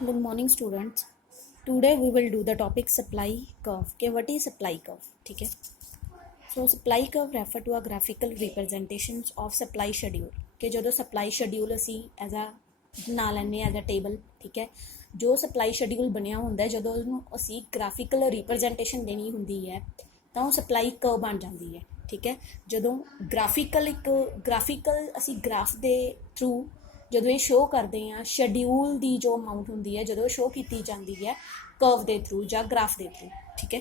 Good morning, students. Today we will do the topic supply curve. Okay, what is supply curve? ठीक है. So supply curve refer to a graphical representations of supply schedule. कि जो supply schedule ਅਸੀਂ as a बना ਲੈਂਦੇ as a table, ठीक है. जो supply schedule ਬਣਿਆ ਹੁੰਦਾ ਹੈ ਜਦੋਂ ਉਹਨੂੰ ਅਸੀਂ graphical representation ਦੇਣੀ ਹੁੰਦੀ ਹੈ ਤਾਂ ਉਹ supply curve ਬਣ ਜਾਂਦੀ ਹੈ, ਠੀਕ ਹੈ. ਜਦੋਂ graphical ਅਸੀਂ graph ਦੇ through ਜਦੋਂ ਇਹ ਸ਼ੋਅ ਕਰਦੇ ਹਾਂ ਸ਼ੈਡਿਊਲ ਦੀ ਜੋ ਅਮਾਊਂਟ ਹੁੰਦੀ ਹੈ ਜਦੋਂ ਸ਼ੋਅ ਕੀਤੀ ਜਾਂਦੀ ਹੈ ਕਰਵ ਦੇ ਥਰੂ ਜਾਂ ਗ੍ਰਾਫ ਦੇ ਥਰੂ, ਠੀਕ ਹੈ.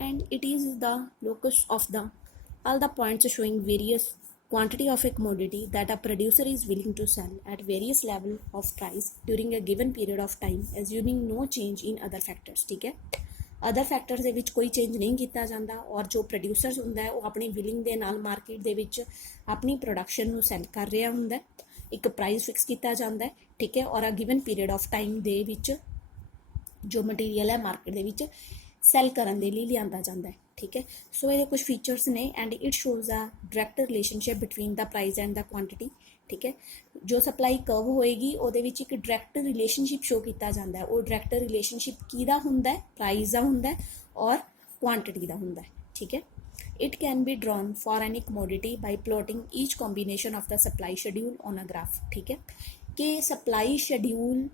And it is the locus of the all the points showing various quantity of a commodity that a producer is willing to sell at various level of price during a given period of time assuming no change in other factors, ठीक है. Other factors ਦੇ ਵਿੱਚ ਕੋਈ change ਨਹੀਂ ਕੀਤਾ ਜਾਂਦਾ ਔਰ ਜੋ ਪ੍ਰੋਡਿਊਸਰਸ ਹੁੰਦਾ ਹੈ ਉਹ ਆਪਣੀ ਵਿਲਿੰਗ ਦੇ ਨਾਲ ਮਾਰਕੀਟ ਦੇ ਵਿੱਚ ਆਪਣੀ ਪ੍ਰੋਡਕਸ਼ਨ ਨੂੰ ਸੈਲ ਕਰ ਰਿਹਾ ਹੁੰਦਾ, ਇੱਕ ਪ੍ਰਾਈਸ ਫਿਕਸ ਕੀਤਾ ਜਾਂਦਾ, ਠੀਕ ਹੈ. ਔਰ ਅ ਗਿਵਨ ਪੀਰੀਅਡ ਆਫ ਟਾਈਮ ਦੇ ਵਿੱਚ ਜੋ ਮਟੀਰੀਅਲ ਹੈ ਮਾਰਕੀਟ ਦੇ ਵਿੱਚ ਸੈਲ ਕਰਨ ਦੇ ਲਈ ਲਿਆਂਦਾ ਜਾਂਦਾ ਹੈ, ਠੀਕ ਹੈ. ਸੋ ਇਹਦੇ ਕੁਝ ਫੀਚਰਸ ਨੇ and it shows a direct relationship between the price and the quantity, ਠੀਕ ਹੈ. ਜੋ ਸਪਲਾਈ ਕਰਵ ਹੋਏਗੀ ਉਹਦੇ ਵਿੱਚ ਇੱਕ ਡਾਇਰੈਕਟ ਰਿਲੇਸ਼ਨਸ਼ਿਪ ਸ਼ੋ ਕੀਤਾ ਜਾਂਦਾ ਹੈ. ਉਹ ਡਾਇਰੈਕਟ ਰਿਲੇਸ਼ਨਸ਼ਿਪ ਕਿਹਦਾ ਹੁੰਦਾ ਹੈ? ਪ੍ਰਾਈਸ ਦਾ ਹੁੰਦਾ ਹੈ ਔਰ ਕੁਆਂਟਿਟੀ ਦਾ ਹੁੰਦਾ ਹੈ, ਠੀਕ ਹੈ. It can be drawn for any commodity by plotting each combination of the supply schedule on a graph, ਠੀਕ ਹੈ. ਕਿ supply schedule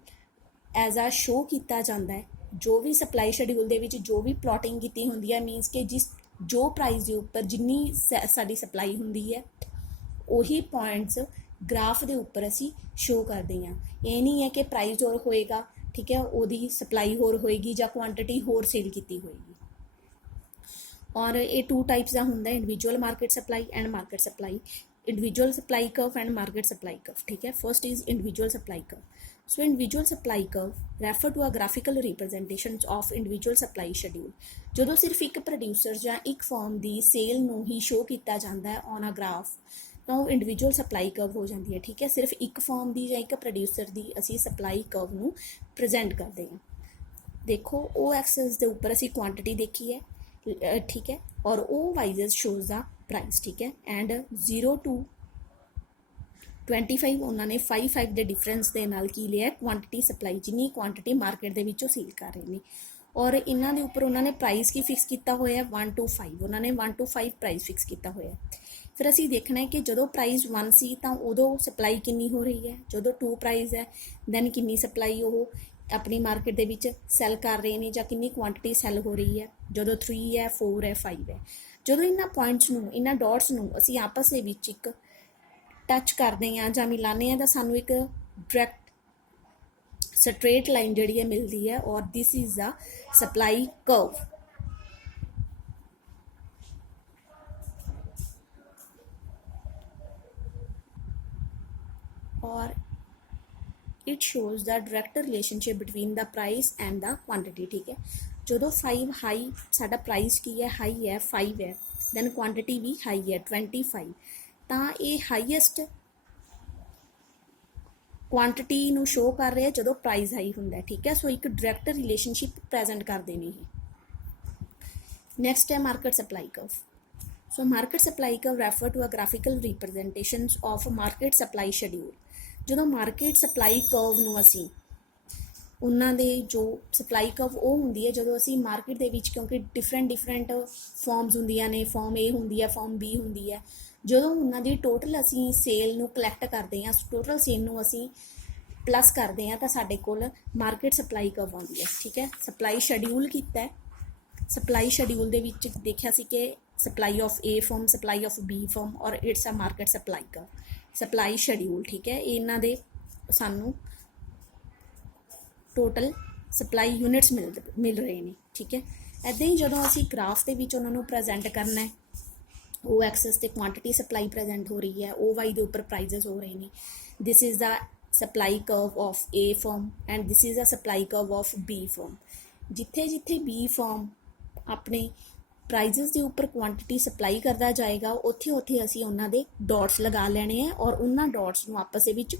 as a show ਕੀਤਾ ਜਾਂਦਾ ਹੈ ਜੋ ਵੀ ਸਪਲਾਈ ਸ਼ੈਡਿਊਲ ਦੇ ਵਿੱਚ ਜੋ ਵੀ ਪਲੋਟਿੰਗ ਕੀਤੀ ਹੁੰਦੀ ਹੈ ਮੀਨਸ ਕਿ ਜੋ ਪ੍ਰਾਈਸ ਦੇ ਉੱਪਰ ਜਿੰਨੀ ਸਾਡੀ ਸਪਲਾਈ ਹੁੰਦੀ ਹੈ ਉਹੀ ਪੁਆਇੰਟਸ ਗ੍ਰਾਫ ਦੇ ਉੱਪਰ ਅਸੀਂ ਸ਼ੋ ਕਰਦੇ ਹਾਂ. ਇਹ ਨਹੀਂ ਹੈ ਕਿ ਪ੍ਰਾਈਸ ਹੋਰ ਹੋਏਗਾ, ਠੀਕ ਹੈ, ਉਹਦੀ ਸਪਲਾਈ ਹੋਰ ਹੋਏਗੀ ਜਾਂ ਕੁਆਂਟਿਟੀ ਹੋਰ ਸੇਲ ਕੀਤੀ ਹੋਏਗੀ. ਔਰ ਇਹ ਟੂ ਟਾਈਪਸ ਦਾ ਹੁੰਦਾ, individual market supply and market supply, individual supply curve and market supply curve, ठीक है. First is individual supply curve. So individual supply curve refer to a graphical representations of individual supply schedule. ਜਦੋਂ ਸਿਰਫ ਇੱਕ producer ਜਾਂ ਇੱਕ firm ਦੀ sale ਨੂੰ ਹੀ show ਕੀਤਾ ਜਾਂਦਾ ਹੈ ਔਨ ਅ ਗ੍ਰਾਫ ਤਾਂ ਉਹ ਇੰਡੀਵਿਜੂਅਲ ਸਪਲਾਈ ਕਰਵ ਹੋ ਜਾਂਦੀ ਹੈ, ਠੀਕ ਹੈ. ਸਿਰਫ ਇੱਕ ਫਰਮ ਦੀ ਜਾਂ ਇੱਕ ਪ੍ਰੋਡਿਊਸਰ ਦੀ ਅਸੀਂ ਸਪਲਾਈ ਕਰਵ ਨੂੰ ਪ੍ਰਜੈਂਟ ਕਰਦੇ ਹਾਂ. ਦੇਖੋ ਉਹ ਐਕਸੈਸ ਦੇ ਉੱਪਰ ਅਸੀਂ ਕੁਆਂਟਿਟੀ ਦੇਖੀ ਹੈ, ਠੀਕ ਹੈ, ਔਰ ਉਹ ਵਾਈਜ਼ਸ ਸ਼ੋਜ਼ ਦਾ ਪ੍ਰਾਈਸ, ਠੀਕ ਹੈ. ਐਂਡ 0 to 25 ਉਹਨਾਂ ਨੇ 5 ਦੇ ਡਿਫਰੈਂਸ ਦੇ ਨਾਲ ਕੀ ਲਿਆ? ਕੁਆਂਟਿਟੀ ਸਪਲਾਈ, ਜਿੰਨੀ ਕੁਆਂਟਿਟੀ ਮਾਰਕੀਟ ਦੇ ਵਿੱਚੋਂ ਸੇਲ ਕਰ ਰਹੇ ਨੇ. ਔਰ ਇਹਨਾਂ ਦੇ ਉੱਪਰ ਉਹਨਾਂ ਨੇ ਪ੍ਰਾਈਸ ਕੀ ਫਿਕਸ ਕੀਤਾ ਹੋਇਆ? 1 to 5, ਉਹਨਾਂ ਨੇ 1 to 5 ਪ੍ਰਾਈਸ ਫਿਕਸ ਕੀਤਾ ਹੋਇਆ. ਫਿਰ ਅਸੀਂ ਦੇਖਣਾ ਹੈ ਕਿ ਜਦੋਂ ਪ੍ਰਾਈਸ 1 ਸੀ ਤਾਂ ਉਦੋਂ ਸਪਲਾਈ ਕਿੰਨੀ ਹੋ ਰਹੀ ਹੈ, ਜਦੋਂ 2 ਪ੍ਰਾਈਸ ਹੈ ਦੈਨ ਕਿੰਨੀ ਸਪਲਾਈ ਉਹ ਆਪਣੀ ਮਾਰਕੀਟ ਦੇ ਵਿੱਚ ਸੈਲ ਕਰ ਰਹੇ ਨੇ ਜਾਂ ਕਿੰਨੀ ਕੁਆਂਟਿਟੀ ਸੈਲ ਹੋ ਰਹੀ ਹੈ, ਜਦੋਂ 3 ਹੈ 4 ਹੈ 5 ਹੈ. ਜਦੋਂ ਇਹਨਾਂ ਪੁਆਇੰਟਸ ਨੂੰ, ਇਹਨਾਂ ਡਾਟਸ ਨੂੰ ਅਸੀਂ ਆਪਸ ਦੇ ਵਿੱਚ ਇੱਕ ਟੱਚ ਕਰਦੇ ਹਾਂ ਜਾਂ ਮਿਲਾਉਂਦੇ ਹਾਂ ਤਾਂ ਸਾਨੂੰ ਇੱਕ ਡਾਇਰੈਕਟ ਸਟ੍ਰੇਟ ਲਾਈਨ ਜਿਹੜੀ ਹੈ ਮਿਲਦੀ ਹੈ ਔਰ ਦਿਸ ਇਜ਼ ਦਾ ਸਪਲਾਈ ਕਰਵ. ਔਰ it shows the direct relationship between the price and the quantity, ठीक है. ਜਦੋਂ 5 ਹਾਈ ਸਾਡਾ ਪ੍ਰਾਈਸ ਕੀ ਹੈ? ਹਾਈ ਹੈ 5 ਹੈ, ਦੈਨ ਕੁਆਂਟਿਟੀ ਵੀ ਹਾਈ ਹੈ 25, ਤਾਂ ਇਹ ਹਾਈਐਸਟ ਕੁਆਂਟਿਟੀ ਨੂੰ ਸ਼ੋ ਕਰ ਰਿਹਾ ਜਦੋਂ ਪ੍ਰਾਈਸ ਹਾਈ ਹੁੰਦਾ, ਠੀਕ ਹੈ. ਸੋ ਇੱਕ ਡਾਇਰੈਕਟ ਰਿਲੇਸ਼ਨਸ਼ਿਪ ਪ੍ਰੈਜ਼ੈਂਟ ਕਰਦੇ ਨੇ ਇਹ. ਨੈਕਸਟ ਹੈ market supply curve. So market supply curve refer to a graphical representations of market supply schedule. ਜਦੋਂ ਮਾਰਕੀਟ ਸਪਲਾਈ ਕਰਵ ਨੂੰ ਅਸੀਂ ਉਹਨਾਂ ਦੇ ਜੋ ਸਪਲਾਈ ਕਰਵ ਉਹ ਹੁੰਦੀ ਹੈ ਜਦੋਂ ਅਸੀਂ ਮਾਰਕੀਟ ਦੇ ਵਿੱਚ, ਕਿਉਂਕਿ ਡਿਫਰੈਂਟ ਫਾਰਮਸ ਹੁੰਦੀਆਂ ਨੇ, ਫਾਰਮ ਏ ਹੁੰਦੀ ਹੈ, ਫਾਰਮ ਬੀ ਹੁੰਦੀ ਹੈ, ਜਦੋਂ ਉਹਨਾਂ ਦੀ ਟੋਟਲ ਅਸੀਂ ਸੇਲ ਨੂੰ ਕਲੈਕਟ ਕਰਦੇ ਹਾਂ, ਟੋਟਲ ਸੇਲ ਨੂੰ ਅਸੀਂ ਪਲੱਸ ਕਰਦੇ ਹਾਂ ਤਾਂ ਸਾਡੇ ਕੋਲ ਮਾਰਕੀਟ ਸਪਲਾਈ ਕਰਵ ਆਉਂਦੀ ਹੈ, ਠੀਕ ਹੈ. ਸਪਲਾਈ ਸ਼ੈਡਿਊਲ ਕੀਤਾ, ਸਪਲਾਈ ਸ਼ੈਡਿਊਲ ਦੇ ਵਿੱਚ ਦੇਖਿਆ ਸੀ ਕਿ supply of A firm, supply of B firm or it's a market supply curve, supply schedule, ਠੀਕ ਹੈ. ਇਹਨਾਂ ਦੇ ਸਾਨੂੰ ਟੋਟਲ ਸਪਲਾਈ ਯੂਨਿਟਸ ਮਿਲ ਰਹੇ ਨੇ, ਠੀਕ ਹੈ. ਇੱਦਾਂ ਹੀ ਜਦੋਂ ਅਸੀਂ ਗ੍ਰਾਫ ਦੇ ਵਿੱਚ ਉਹਨਾਂ ਨੂੰ ਪ੍ਰੈਜ਼ੈਂਟ ਕਰਨਾ ਹੈ, ਉਹ ਐਕਸੈਸ ਤੇ ਕੁਆਂਟਿਟੀ ਸਪਲਾਈ ਪ੍ਰੈਜ਼ੈਂਟ ਹੋ ਰਹੀ ਹੈ, ਉਹ ਵਾਈ ਦੇ ਉੱਪਰ ਪ੍ਰਾਈਜ਼ਸ ਹੋ ਰਹੇ ਨੇ. This is the supply curve of A firm and this is the supply curve of B firm. ਜਿੱਥੇ ਬੀ ਫਰਮ ਆਪਣੇ ਪ੍ਰਾਈਜ਼ਸ ਦੇ ਉੱਪਰ ਕੁਆਂਟਿਟੀ ਸਪਲਾਈ ਕਰਦਾ ਜਾਏਗਾ ਉੱਥੇ ਅਸੀਂ ਉਹਨਾਂ ਦੇ ਡਾਟਸ ਲਗਾ ਲੈਣੇ ਹੈ ਔਰ ਉਹਨਾਂ ਡਾਟਸ ਨੂੰ ਆਪਸ ਦੇ ਵਿੱਚ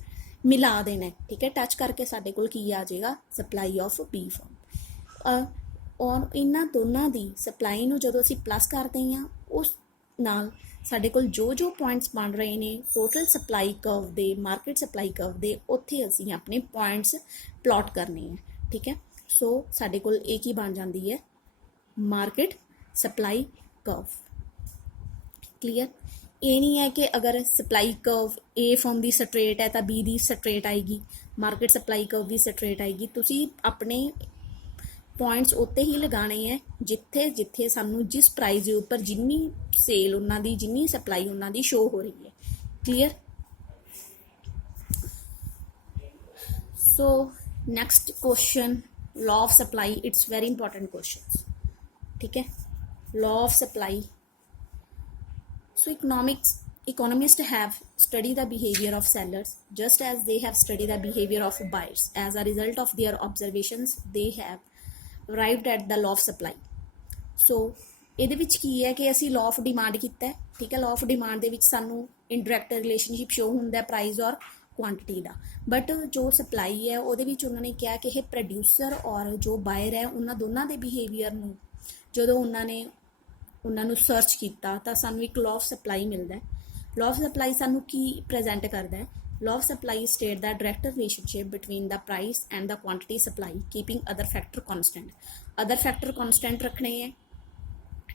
ਮਿਲਾ ਦੇਣਾ, ਠੀਕ ਹੈ. ਟੱਚ ਕਰਕੇ ਸਾਡੇ ਕੋਲ ਕੀ ਆ ਜਾਏਗਾ? Supply of B firm. ਔਰ ਇਹਨਾਂ ਦੋਨਾਂ ਦੀ ਸਪਲਾਈ ਨੂੰ ਜਦੋਂ ਅਸੀਂ ਪਲੱਸ ਕਰਦੇ ਹਾਂ ਉਸ ਨਾਲ ਸਾਡੇ ਕੋਲ ਜੋ ਪੁਆਇੰਟਸ ਬਣ ਰਹੇ ਨੇ ਟੋਟਲ ਸਪਲਾਈ ਕਰਵ ਦੇ, ਮਾਰਕੀਟ ਸਪਲਾਈ ਕਰਵ ਦੇ, ਉੱਥੇ ਅਸੀਂ ਆਪਣੇ ਪੁਆਇੰਟਸ ਪਲਾਟ ਕਰਨੇ ਆ, ਠੀਕ ਹੈ। ਸੋ ਸਾਡੇ ਕੋਲ ਇਹ ਕੀ ਬਣ ਜਾਂਦੀ ਹੈ, ਮਾਰਕੀਟ ਸਪਲਾਈ ਕਰਵ। ਕਲੀਅਰ। ਇਹ ਨਹੀਂ ਹੈ ਕਿ ਅਗਰ ਸਪਲਾਈ ਕਰਵ ਏ ਫਰਮ ਦੀ ਸਟਰੇਟ ਹੈ ਤਾਂ ਬੀ ਦੀ ਸਟਰੇਟ ਆਏਗੀ, ਮਾਰਕੀਟ ਸਪਲਾਈ ਕਰਵ ਦੀ ਸਟਰੇਟ ਆਏਗੀ। ਤੁਸੀਂ ਆਪਣੇ ਪੁਆਇੰਟਸ ਉੱਤੇ ਹੀ ਲਗਾਣੇ ਹੈ ਜਿੱਥੇ ਜਿੱਥੇ ਸਾਨੂੰ ਜਿਸ ਪ੍ਰਾਈਸ ਦੇ ਉੱਪਰ ਜਿੰਨੀ ਸੇਲ ਉਹਨਾਂ ਦੀ, ਜਿੰਨੀ ਸਪਲਾਈ ਉਹਨਾਂ ਦੀ ਸ਼ੋ ਹੋ ਰਹੀ ਹੈ। Clear. So next question, law of supply, it's very important questions, ठीक है। law of supply, so economists have studied the behavior of sellers just as they have studied the behavior of buyers. As a result of their observations they have arrived at the law of supply. so ਇਹਦੇ ਵਿੱਚ ਕੀ ਹੈ ਕਿ ਅਸੀਂ law of demand ਕੀਤਾ ਹੈ, ਠੀਕ ਹੈ। law of demand ਦੇ ਵਿੱਚ ਸਾਨੂੰ indirect relationship show ਹੁੰਦਾ ਹੈ ਪ੍ਰਾਈਸ ਔਰ ਕੁਆਂਟਿਟੀ ਦਾ, ਬਟ ਜੋ ਸਪਲਾਈ ਹੈ ਉਹਦੇ ਵਿੱਚ ਉਹਨਾਂ ਨੇ ਕਿਹਾ ਕਿ ਇਹ ਪ੍ਰੋਡਿਊਸਰ ਔਰ ਜੋ ਬਾਇਰ ਹੈ ਉਹਨਾਂ ਦੋਨਾਂ ਦੇ ਬਿਹੇਵੀਅਰ ਨੂੰ ਜਦੋਂ ਉਹਨਾਂ ਨੂੰ ਸਰਚ ਕੀਤਾ ਤਾਂ ਸਾਨੂੰ ਇੱਕ ਲਾਅ ਆਫ ਸਪਲਾਈ ਮਿਲਦਾ ਹੈ। ਲਾਅ ਆਫ ਸਪਲਾਈ ਸਾਨੂੰ ਕੀ ਪ੍ਰੈਜ਼ੈਂਟ ਕਰਦਾ ਹੈ? Law of supply state the direct relationship between the price and the quantity supply keeping other factor constant. Other factor constant ਰੱਖਣੇ ਹੈ,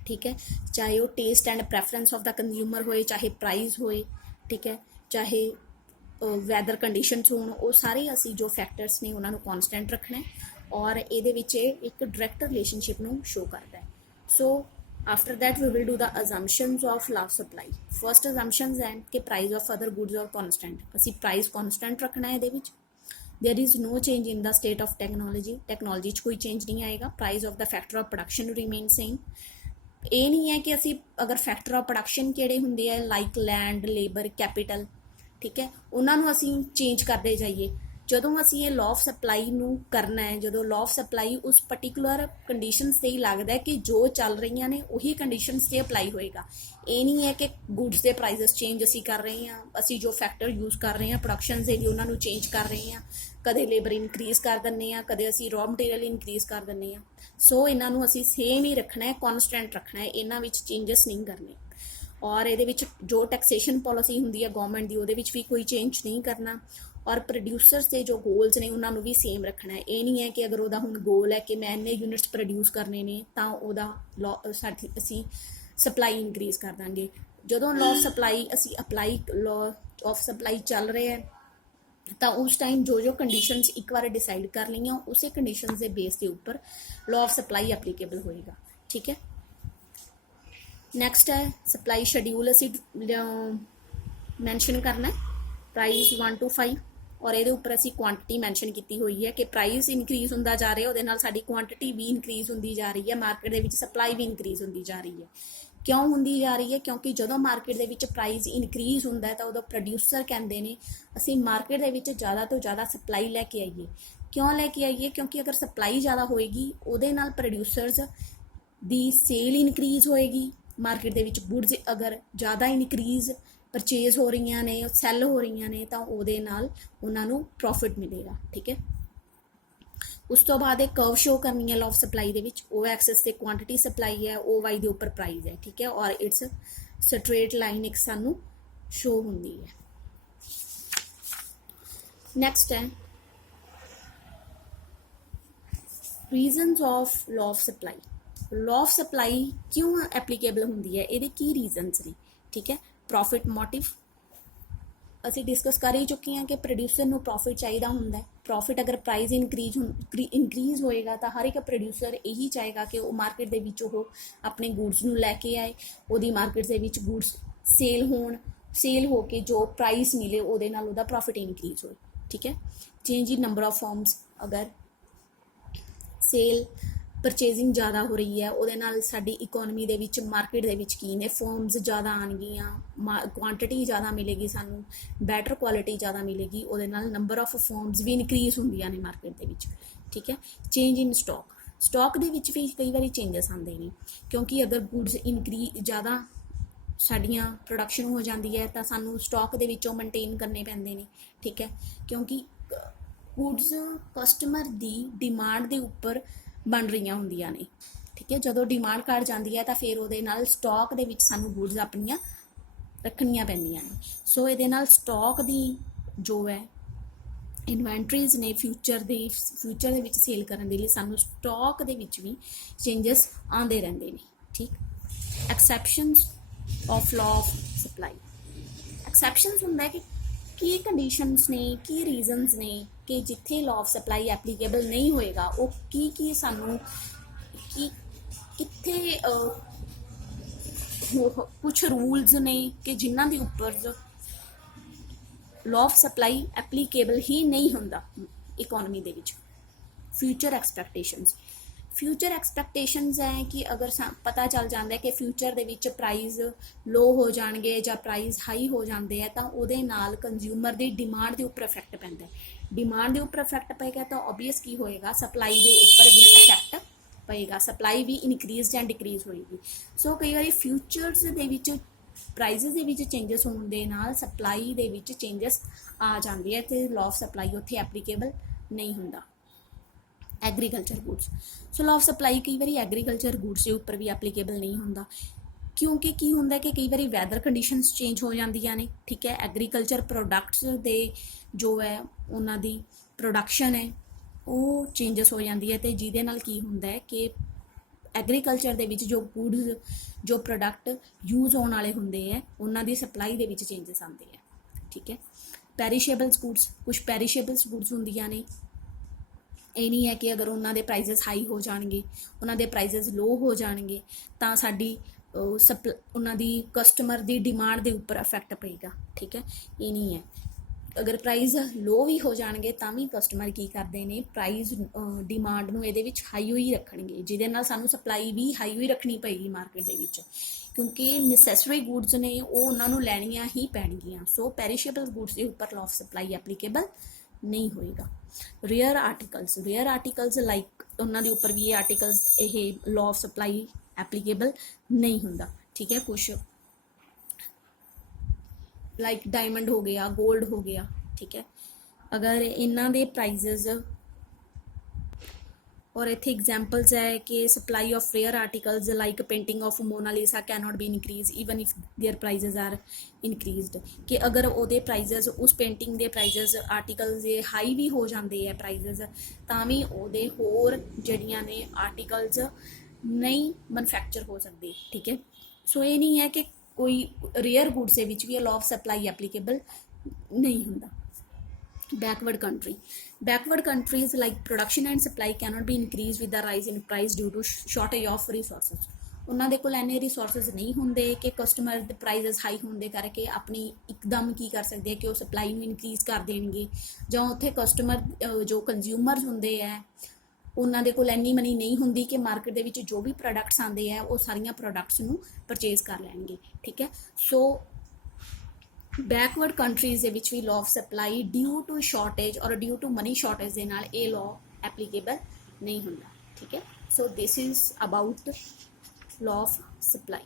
ਠੀਕ ਹੈ, ਚਾਹੇ ਉਹ taste and preference of the consumer ਹੋਏ, ਚਾਹੇ ਪ੍ਰਾਈਸ ਹੋਏ, ਠੀਕ ਹੈ, ਚਾਹੇ ਵੈਦਰ ਕੰਡੀਸ਼ਨਸ ਹੋਣ, ਉਹ ਸਾਰੇ ਅਸੀਂ ਜੋ ਫੈਕਟਰਸ ਨੇ ਉਹਨਾਂ ਨੂੰ ਕੌਨਸਟੈਂਟ ਰੱਖਣਾ ਔਰ ਇਹਦੇ ਵਿੱਚ ਇੱਕ ਡਾਇਰੈਕਟ ਰਿਲੇਸ਼ਨਸ਼ਿਪ ਨੂੰ ਸ਼ੋ ਕਰਦਾ ਹੈ। So after that we will do the assumptions of law of supply. First assumptions ਹੈ ਕਿ price of other goods are constant, ਅਸੀਂ ਪ੍ਰਾਈਸ ਕੌਨਸਟੈਂਟ ਰੱਖਣਾ ਹੈ ਇਹਦੇ ਵਿੱਚ। There is no change in the state of technology च कोई change नहीं आएगा। Price of the factor of production remain same. ਇਹ ਨਹੀਂ ਹੈ ਕਿ ਅਸੀਂ ਅਗਰ ਫੈਕਟਰ ਆਫ ਪ੍ਰੋਡਕਸ਼ਨ ਕਿਹੜੇ ਹੁੰਦੇ ਆ ਲਾਈਕ ਲੈਂਡ, ਲੇਬਰ, ਕੈਪੀਟਲ, ਠੀਕ ਹੈ, ਉਹਨਾਂ ਨੂੰ ਅਸੀਂ ਚੇਂਜ ਕਰਦੇ ਜਾਈਏ। ਜਦੋਂ ਅਸੀਂ ਇਹ ਲਾਅ ਆਫ ਸਪਲਾਈ ਨੂੰ ਕਰਨਾ ਹੈ, ਜਦੋਂ ਲਾਅ ਆਫ ਸਪਲਾਈ ਉਸ ਪਰਟੀਕੂਲਰ ਕੰਡੀਸ਼ਨਸ 'ਤੇ ਹੀ ਲੱਗਦਾ ਕਿ ਜੋ ਚੱਲ ਰਹੀਆਂ ਨੇ ਉਹੀ ਕੰਡੀਸ਼ਨਸ 'ਤੇ ਅਪਲਾਈ ਹੋਏਗਾ। ਇਹ ਨਹੀਂ ਹੈ ਕਿ ਗੁੱਡਸ ਦੇ ਪ੍ਰਾਈਸਸ ਚੇਂਜ ਅਸੀਂ ਕਰ ਰਹੇ ਹਾਂ, ਅਸੀਂ ਜੋ ਫੈਕਟਰ ਯੂਜ਼ ਕਰ ਰਹੇ ਹਾਂ ਪ੍ਰੋਡਕਸ਼ਨ ਦੇ ਲਈ ਉਹਨਾਂ ਨੂੰ ਚੇਂਜ ਕਰ ਰਹੇ ਹਾਂ। ਕਦੇ ਲੇਬਰ ਇਨਕਰੀਜ਼ ਕਰ ਦਿੰਦੇ ਹਾਂ, ਕਦੇ ਅਸੀਂ ਰॉ ਮਟੀਰੀਅਲ ਇਨਕਰੀਜ਼ ਕਰ ਦਿੰਦੇ ਹਾਂ। ਸੋ ਇਹਨਾਂ ਨੂੰ ਅਸੀਂ ਸੇਮ ਹੀ ਰੱਖਣਾ ਹੈ, ਕੌਨਸਟੈਂਟ ਰੱਖਣਾ ਹੈ, ਇਹਨਾਂ ਵਿੱਚ ਚੇਂਜਸ ਨਹੀਂ ਕਰਨੇ। ਔਰ ਇਹਦੇ ਵਿੱਚ ਜੋ ਟੈਕਸੇਸ਼ਨ ਪੋਲਿਸੀ ਹੁੰਦੀ ਹੈ ਗਵਰਨਮੈਂਟ ਦੀ ਉਹਦੇ ਵਿੱਚ ਵੀ ਕੋਈ ਚੇਂਜ ਨਹੀਂ ਕਰਨਾ। ਔਰ ਪ੍ਰੋਡਿਊਸਰਸ ਦੇ ਜੋ ਗੋਲਸ ਨੇ ਉਹਨਾਂ ਨੂੰ ਵੀ ਸੇਮ ਰੱਖਣਾ ਹੈ। ਇਹ ਨਹੀਂ ਹੈ ਕਿ ਅਗਰ ਉਹਦਾ ਹੁਣ ਗੋਲ ਹੈ ਕਿ ਮੈਂ ਇੰਨੇ ਯੂਨਿਟਸ ਪ੍ਰੋਡਿਊਸ ਕਰਨੇ ਨੇ ਤਾਂ ਉਹਦਾ ਅਸੀਂ ਸਪਲਾਈ ਇਨਕਰੀਜ਼ ਕਰ ਦਾਂਗੇ। ਜਦੋਂ ਲਾਅ ਆਫ ਸਪਲਾਈ ਅਸੀਂ ਲਾਅ ਆਫ ਸਪਲਾਈ ਚੱਲ ਰਿਹਾ ਹੈ ਤਾਂ ਉਸ ਟਾਈਮ ਜੋ ਕੰਡੀਸ਼ਨਸ ਇੱਕ ਵਾਰ ਡਿਸਾਈਡ ਕਰ ਲਈਆਂ ਉਸੇ ਕੰਡੀਸ਼ਨਸ ਦੇ ਬੇਸ ਦੇ ਉੱਪਰ ਲਾਅ ਆਫ ਸਪਲਾਈ ਐਪਲੀਕੇਬਲ ਹੋਏਗਾ, ਠੀਕ ਹੈ। ਨੈਕਸਟ ਹੈ ਸਪਲਾਈ ਸ਼ਡਿਊਲ, ਅਸੀਂ ਮੈਂਸ਼ਨ ਕਰਨਾ ਪ੍ਰਾਈਸ 1 to 5 ਔਰ ਇਹਦੇ ਉੱਪਰ ਅਸੀਂ ਕੁਆਂਟਿਟੀ ਮੈਂਸ਼ਨ ਕੀਤੀ ਹੋਈ ਹੈ ਕਿ ਪ੍ਰਾਈਸ ਇਨਕਰੀਜ਼ ਹੁੰਦਾ ਜਾ ਰਿਹਾ, ਉਹਦੇ ਨਾਲ ਸਾਡੀ ਕੁਆਂਟਿਟੀ ਵੀ ਇਨਕਰੀਜ਼ ਹੁੰਦੀ ਜਾ ਰਹੀ ਹੈ, ਮਾਰਕੀਟ ਦੇ ਵਿੱਚ ਸਪਲਾਈ ਵੀ ਇਨਕਰੀਜ਼ ਹੁੰਦੀ ਜਾ ਰਹੀ ਹੈ। ਕਿਉਂ ਹੁੰਦੀ ਜਾ ਰਹੀ ਹੈ? ਕਿਉਂਕਿ ਜਦੋਂ ਮਾਰਕੀਟ ਦੇ ਵਿੱਚ ਪ੍ਰਾਈਸ ਇਨਕਰੀਜ਼ ਹੁੰਦਾ ਹੈ ਤਾਂ ਉਦੋਂ ਪ੍ਰੋਡਿਊਸਰ ਕਹਿੰਦੇ ਨੇ ਅਸੀਂ ਮਾਰਕੀਟ ਦੇ ਵਿੱਚ ਜ਼ਿਆਦਾ ਤੋਂ ਜ਼ਿਆਦਾ ਸਪਲਾਈ ਲੈ ਕੇ ਆਈਏ। ਕਿਉਂ ਲੈ ਕੇ ਆਈਏ? ਕਿਉਂਕਿ ਅਗਰ ਸਪਲਾਈ ਜ਼ਿਆਦਾ ਹੋਏਗੀ ਉਹਦੇ ਨਾਲ ਪ੍ਰੋਡਿਊਸਰਸ ਦੀ ਸੇਲ ਇਨਕਰੀਜ਼ ਹੋਏਗੀ। ਮਾਰਕੀਟ ਦੇ ਵਿੱਚ ਗੁੱਡਸ ਅਗਰ ਜ਼ਿਆਦਾ ਇਨਕਰੀਜ਼ ਪਰਚੇਜ਼ ਹੋ ਰਹੀਆਂ ਨੇ, ਸੈੱਲ ਹੋ ਰਹੀਆਂ ਨੇ ਤਾਂ ਉਹਦੇ ਨਾਲ ਉਹਨਾਂ ਨੂੰ ਪ੍ਰੋਫਿਟ ਮਿਲੇਗਾ, ਠੀਕ ਹੈ। ਉਸ ਤੋਂ ਬਾਅਦ ਇਹ ਕਰਵ ਸ਼ੋ ਕਰਨੀ ਹੈ ਲਾਅ ਆਫ ਸਪਲਾਈ ਦੇ ਵਿੱਚ। ਉਹ ਐਕਸਿਸ ਤੇ ਕੁਆਂਟਿਟੀ ਸਪਲਾਈ ਹੈ, ਉਹ ਵਾਈ ਦੇ ਉੱਪਰ ਪ੍ਰਾਈਸ ਹੈ, ਠੀਕ ਹੈ। ਔਰ ਇਟਸ ਸਟ੍ਰੇਟ ਲਾਈਨ ਇੱਕ ਸਾਨੂੰ ਸ਼ੋ ਹੁੰਦੀ ਹੈ। ਨੈਕਸਟ ਹੈ reasons of law of supply. Law of supply ਕਿਉਂ ਐਪਲੀਕੇਬਲ ਹੁੰਦੀ ਹੈ, ਇਹਦੇ ਕੀ ਰੀਜ਼ਨਸ ਨੇ, ਠੀਕ ਹੈ। ਪ੍ਰੋਫਿਟ ਮੋਟਿਵ ਅਸੀਂ ਡਿਸਕਸ ਕਰ ਹੀ ਚੁੱਕੇ ਹਾਂ ਕਿ ਪ੍ਰੋਡਿਊਸਰ ਨੂੰ ਪ੍ਰੋਫਿਟ ਚਾਹੀਦਾ ਹੁੰਦਾ ਹੈ। ਪ੍ਰੋਫਿਟ ਅਗਰ ਪ੍ਰਾਈਸ ਇਨਕਰੀਜ਼ ਹੋਏਗਾ ਤਾਂ ਹਰ ਇੱਕ ਪ੍ਰੋਡਿਊਸਰ ਇਹੀ ਚਾਹੇਗਾ ਕਿ ਉਹ ਮਾਰਕੀਟ ਦੇ ਵਿੱਚ ਉਹ ਆਪਣੇ ਗੁੱਡਸ ਨੂੰ ਲੈ ਕੇ ਆਏ, ਉਹਦੀ ਮਾਰਕੀਟ ਦੇ ਵਿੱਚ ਗੁੱਡਸ ਸੇਲ ਹੋ ਕੇ ਜੋ ਪ੍ਰਾਈਸ ਮਿਲੇ ਉਹਦੇ ਨਾਲ ਉਹਦਾ ਪ੍ਰੋਫਿਟ ਇਨਕਰੀਜ਼ ਹੋਏ, ਠੀਕ ਹੈ। Change in number of firms, ਅਗਰ ਸੇਲ ਪਰਚੇਜ਼ਿੰਗ ਜ਼ਿਆਦਾ ਹੋ ਰਹੀ ਹੈ ਉਹਦੇ ਨਾਲ ਸਾਡੀ ਇਕੋਨਮੀ ਦੇ ਵਿੱਚ ਮਾਰਕੀਟ ਦੇ ਵਿੱਚ ਕੀ ਨੇ, ਫਰਮਸ ਜ਼ਿਆਦਾ ਆਉਣਗੀਆਂ, ਕੁਆਂਟਿਟੀ ਜ਼ਿਆਦਾ ਮਿਲੇਗੀ, ਸਾਨੂੰ ਬੈਟਰ ਕੁਆਲਿਟੀ ਜ਼ਿਆਦਾ ਮਿਲੇਗੀ, ਉਹਦੇ ਨਾਲ ਨੰਬਰ ਆਫ ਫਰਮਸ ਵੀ ਇਨਕਰੀਜ਼ ਹੁੰਦੀਆਂ ਨੇ ਮਾਰਕੀਟ ਦੇ ਵਿੱਚ, ਠੀਕ ਹੈ। ਚੇਂਜ ਇਨ ਸਟਾਕ ਦੇ ਵਿੱਚ ਵੀ ਕਈ ਵਾਰੀ ਚੇਂਜਸ ਆਉਂਦੇ ਨੇ ਕਿਉਂਕਿ ਅਗਰ ਗੁੱਡਸ ਜ਼ਿਆਦਾ ਸਾਡੀਆਂ ਪ੍ਰੋਡਕਸ਼ਨ ਹੋ ਜਾਂਦੀ ਹੈ ਤਾਂ ਸਾਨੂੰ ਸਟਾਕ ਦੇ ਵਿੱਚੋਂ ਮੇਨਟੇਨ ਕਰਨੇ ਪੈਂਦੇ ਨੇ, ਠੀਕ ਹੈ। ਕਿਉਂਕਿ ਗੁੱਡਸ ਕਸਟਮਰ ਦੀ ਡਿਮਾਂਡ ਦੇ ਉੱਪਰ ਬਣ ਰਹੀਆਂ ਹੁੰਦੀਆਂ ਨੇ, ਠੀਕ ਹੈ। ਜਦੋਂ ਡਿਮਾਂਡ ਘੱਟ ਜਾਂਦੀ ਹੈ ਤਾਂ ਫਿਰ ਉਹਦੇ ਨਾਲ ਸਟਾਕ ਦੇ ਵਿੱਚ ਸਾਨੂੰ ਗੁੱਡਸ ਆਪਣੀਆਂ ਰੱਖਣੀਆਂ ਪੈਂਦੀਆਂ ਨੇ। ਸੋ ਇਹਦੇ ਨਾਲ ਸਟਾਕ ਦੀ ਜੋ ਹੈ ਇਨਵੈਂਟਰੀਜ਼ ਨੇ ਫਿਊਚਰ ਦੇ ਵਿੱਚ ਸੇਲ ਕਰਨ ਦੇ ਲਈ ਸਾਨੂੰ ਸਟਾਕ ਦੇ ਵਿੱਚ ਵੀ ਚੇਂਜਸ ਆਉਂਦੇ ਰਹਿੰਦੇ ਨੇ। ਠੀਕ, exceptions of law of supply. Exceptions ਹੁੰਦਾ ਕਿ ਕੀ ਕੰਡੀਸ਼ਨਸ ਨੇ, ਕੀ ਰੀਜ਼ਨਸ ਨੇ ਕਿ ਜਿੱਥੇ ਲਾਅ ਆਫ ਸਪਲਾਈ ਐਪਲੀਕੇਬਲ ਨਹੀਂ ਹੋਏਗਾ, ਉਹ ਕੀ ਸਾਨੂੰ ਕੀ ਕਿੱਥੇ ਕੁਛ ਰੂਲਸ ਨੇ ਕਿ ਜਿਨ੍ਹਾਂ ਦੇ ਉੱਪਰ ਲਾਅ ਆਫ ਸਪਲਾਈ ਐਪਲੀਕੇਬਲ ਹੀ ਨਹੀਂ ਹੁੰਦਾ ਇਕੋਨਮੀ ਦੇ ਵਿੱਚ। ਫਿਊਚਰ ਐਕਸਪੈਕਟੇਸ਼ਨਸ ਹੈ ਕਿ ਅਗਰ ਪਤਾ ਚੱਲ ਜਾਂਦਾ ਹੈ ਕਿ ਫਿਊਚਰ ਦੇ ਵਿੱਚ ਪ੍ਰਾਈਸ ਲੋ ਹੋ ਜਾਣਗੇ ਜਾਂ ਪ੍ਰਾਈਸ ਹਾਈ ਹੋ ਜਾਂਦੇ ਆ, ਤਾਂ ਉਹਦੇ ਨਾਲ ਕੰਜ਼ਿਊਮਰ ਦੀ ਡਿਮਾਂਡ ਦੇ ਉੱਪਰ ਇਫੈਕਟ ਪੈਂਦਾ। ਡਿਮਾਂਡ ਦੇ ਉੱਪਰ ਇਫੈਕਟ ਪਏਗਾ ਤਾਂ ਓਬਵੀਅਸ ਕੀ ਹੋਏਗਾ, ਸਪਲਾਈ ਦੇ ਉੱਪਰ ਵੀ ਇਫੈਕਟ ਪਏਗਾ, ਸਪਲਾਈ ਵੀ ਇਨਕਰੀਜ਼ ਜਾਂ ਡਿਕਰੀਜ਼ ਹੋਏਗੀ। ਸੋ ਕਈ ਵਾਰੀ ਫਿਊਚਰਸ ਦੇ ਵਿੱਚ ਪ੍ਰਾਈਸਿਸ ਦੇ ਵਿੱਚ ਚੇਂਜਸ ਹੋਣ ਦੇ ਨਾਲ ਸਪਲਾਈ ਦੇ ਵਿੱਚ ਚੇਂਜਸ ਆ ਜਾਂਦੀ ਹੈ ਤੇ ਲਾਅ ਆਫ ਸਪਲਾਈ ਉੱਥੇ ਐਪਲੀਕੇਬਲ ਨਹੀਂ ਹੁੰਦਾ। Agriculture goods, so law of supply ਕਈ ਵਾਰੀ ਐਗਰੀਕਲਚਰ ਗੁੱਡਸ ਦੇ ਉੱਪਰ ਵੀ ਐਪਲੀਕੇਬਲ ਨਹੀਂ ਹੁੰਦਾ, ਕਿਉਂਕਿ ਕੀ ਹੁੰਦਾ ਕਿ ਕਈ ਵਾਰੀ ਵੈਦਰ ਕੰਡੀਸ਼ਨਸ ਚੇਂਜ ਹੋ ਜਾਂਦੀਆਂ ਨੇ। ਠੀਕ ਹੈ, ਐਗਰੀਕਲਚਰ ਪ੍ਰੋਡਕਟਸ ਦੇ ਜੋ ਹੈ ਉਹਨਾਂ ਦੀ ਪ੍ਰੋਡਕਸ਼ਨ ਹੈ ਉਹ ਚੇਂਜਸ ਹੋ ਜਾਂਦੀ ਹੈ, ਤੇ ਜਿਹਦੇ ਨਾਲ ਕੀ ਹੁੰਦਾ ਹੈ ਕਿ ਐਗਰੀਕਲਚਰ ਦੇ ਵਿੱਚ ਜੋ ਗੁੱਡਸ, ਜੋ ਪ੍ਰੋਡਕਟ ਯੂਜ਼ ਹੋਣ ਵਾਲੇ ਹੁੰਦੇ ਹੈ, ਉਹਨਾਂ ਦੀ ਸਪਲਾਈ ਦੇ ਵਿੱਚ ਚੇਂਜਸ ਆਉਂਦੇ ਹੈ। ਠੀਕ ਹੈ, ਪੈਰੀਸ਼ੇਬਲਸ ਗੁੱਡਸ, ਕੁਛ ਪੈਰੀਸ਼ੇਬਲਸ ਗੁੱਡਸ ਹੁੰਦੀਆਂ ਨੇ। ਇਹ ਨਹੀਂ ਹੈ ਕਿ ਅਗਰ ਉਹਨਾਂ ਦੇ ਪ੍ਰਾਈਸਿਸ ਹਾਈ ਹੋ ਜਾਣਗੇ, ਉਹਨਾਂ ਦੇ ਪ੍ਰਾਈਸਿਸ ਲੋ ਹੋ ਜਾਣਗੇ ਤਾਂ ਸਾਡੀ ਉਹਨਾਂ ਦੀ ਕਸਟਮਰ ਦੀ ਡਿਮਾਂਡ ਦੇ ਉੱਪਰ ਇਫੈਕਟ ਪਏਗਾ। ਠੀਕ ਹੈ, ਇਹ ਨਹੀਂ ਹੈ। ਅਗਰ ਪ੍ਰਾਈਸ ਲੋ ਵੀ ਹੋ ਜਾਣਗੇ ਤਾਂ ਵੀ ਕਸਟਮਰ ਕੀ ਕਰਦੇ ਨੇ, ਪ੍ਰਾਈਸ ਡਿਮਾਂਡ ਨੂੰ ਇਹਦੇ ਵਿੱਚ ਹਾਈ ਹੋਈ ਰੱਖਣਗੇ, ਜਿਹਦੇ ਨਾਲ ਸਾਨੂੰ ਸਪਲਾਈ ਵੀ ਹਾਈ ਹੋਈ ਰੱਖਣੀ ਪਏਗੀ ਮਾਰਕੀਟ ਦੇ ਵਿੱਚ, ਕਿਉਂਕਿ ਨੈਸੈਸਰੀ ਗੁੱਡਸ ਨੇ ਉਹ ਉਹਨਾਂ ਨੂੰ ਲੈਣੀਆਂ ਹੀ ਪੈਣਗੀਆਂ। ਸੋ ਪੈਰੀਸ਼ੇਬਲ ਗੁੱਡਸ ਦੇ ਉੱਪਰ ਲਾਅ ਆਫ ਸਪਲਾਈ ਐਪਲੀਕੇਬਲ ਨਹੀਂ ਹੋਏਗਾ। ਰੇਅਰ ਆਰਟੀਕਲਸ ਲਾਈਕ ਉਹਨਾਂ ਦੇ ਉੱਪਰ ਵੀ ਇਹ ਆਰਟੀਕਲਸ, ਇਹ ਲਾਅ ਆਫ ਸਪਲਾਈ ਐਪਲੀਕੇਬਲ ਨਹੀਂ ਹੁੰਦਾ। ਠੀਕ ਹੈ, ਕੁਛ ਲਾਈਕ ਡਾਇਮੰਡ ਹੋ ਗਿਆ, ਗੋਲਡ ਹੋ ਗਿਆ। ਠੀਕ ਹੈ, ਅਗਰ ਇਹਨਾਂ ਦੇ ਪ੍ਰਾਈਸਿਸ, ਔਰ ਇੱਥੇ ਐਗਜ਼ਾਮਪਲਸ ਹੈ ਕਿ supply of rare articles like painting of Mona Lisa can not be increase even if their prices are increased, ਕਿ ਅਗਰ ਉਹਦੇ ਪ੍ਰਾਈਸਿਸ, ਉਸ ਪੇਂਟਿੰਗ ਦੇ ਪ੍ਰਾਈਸਿਸ, ਆਰਟੀਕਲਸ ਦੇ ਹਾਈ ਵੀ ਹੋ ਜਾਂਦੇ ਹੈ ਪ੍ਰਾਈਸਿਸ, ਤਾਂ ਵੀ ਉਹਦੇ ਹੋਰ ਜਿਹੜੀਆਂ ਨੇ ਆਰਟੀਕਲਸ ਨਹੀਂ ਮੈਨੂਫੈਕਚਰ ਹੋ ਸਕਦੇ। ਠੀਕ ਹੈ, ਸੋ ਇਹ ਨਹੀਂ ਹੈ ਕਿ ਕੋਈ ਰੇਅਰ ਗੁੱਡਸ ਦੇ ਵਿੱਚ ਵੀ ਲਾਅ ਆਫ ਸਪਲਾਈ ਐਪਲੀਕੇਬਲ ਨਹੀਂ ਹੁੰਦਾ। Backward countries like production and supply cannot be increased with the rise in price due to shortage of resources। ਉਹਨਾਂ ਦੇ ਕੋਲ ਇੰਨੇ ਰਿਸੋਰਸਿਸ ਨਹੀਂ ਹੁੰਦੇ ਕਿ ਕਸਟਮਰ ਦੇ ਪ੍ਰਾਈਸਿਸ ਹਾਈ ਹੋਣ ਦੇ ਕਰਕੇ ਆਪਣੀ ਇੱਕਦਮ ਕੀ ਕਰ ਸਕਦੇ ਆ ਕਿ ਉਹ ਸਪਲਾਈ ਨੂੰ ਇਨਕਰੀਜ਼ ਕਰ ਦੇਣਗੇ, ਜਾਂ ਉੱਥੇ ਕਸਟਮਰ ਜੋ ਕੰਜ਼ਿਊਮਰਸ ਹੁੰਦੇ ਹੈ ਉਹਨਾਂ ਦੇ ਕੋਲ ਇੰਨੀ ਮਨੀ ਨਹੀਂ ਹੁੰਦੀ ਕਿ ਮਾਰਕੀਟ ਦੇ ਵਿੱਚ ਜੋ ਵੀ ਪ੍ਰੋਡਕਟਸ ਆਉਂਦੇ ਆ ਉਹ ਸਾਰੀਆਂ ਪ੍ਰੋਡਕਟਸ ਨੂੰ ਪਰਚੇਜ਼ ਕਰ ਲੈਣਗੇ। ਠੀਕ ਹੈ, ਸੋ ਬੈਕਵਰਡ ਕੰਟਰੀਜ਼ ਦੇ ਵਿੱਚ ਵੀ law of supply due to shortage or due to money shortage ਦੇ ਨਾਲ ਇਹ ਲਾਅ ਐਪਲੀਕੇਬਲ ਨਹੀਂ ਹੁੰਦਾ। ਠੀਕ ਹੈ, so this is about law of supply.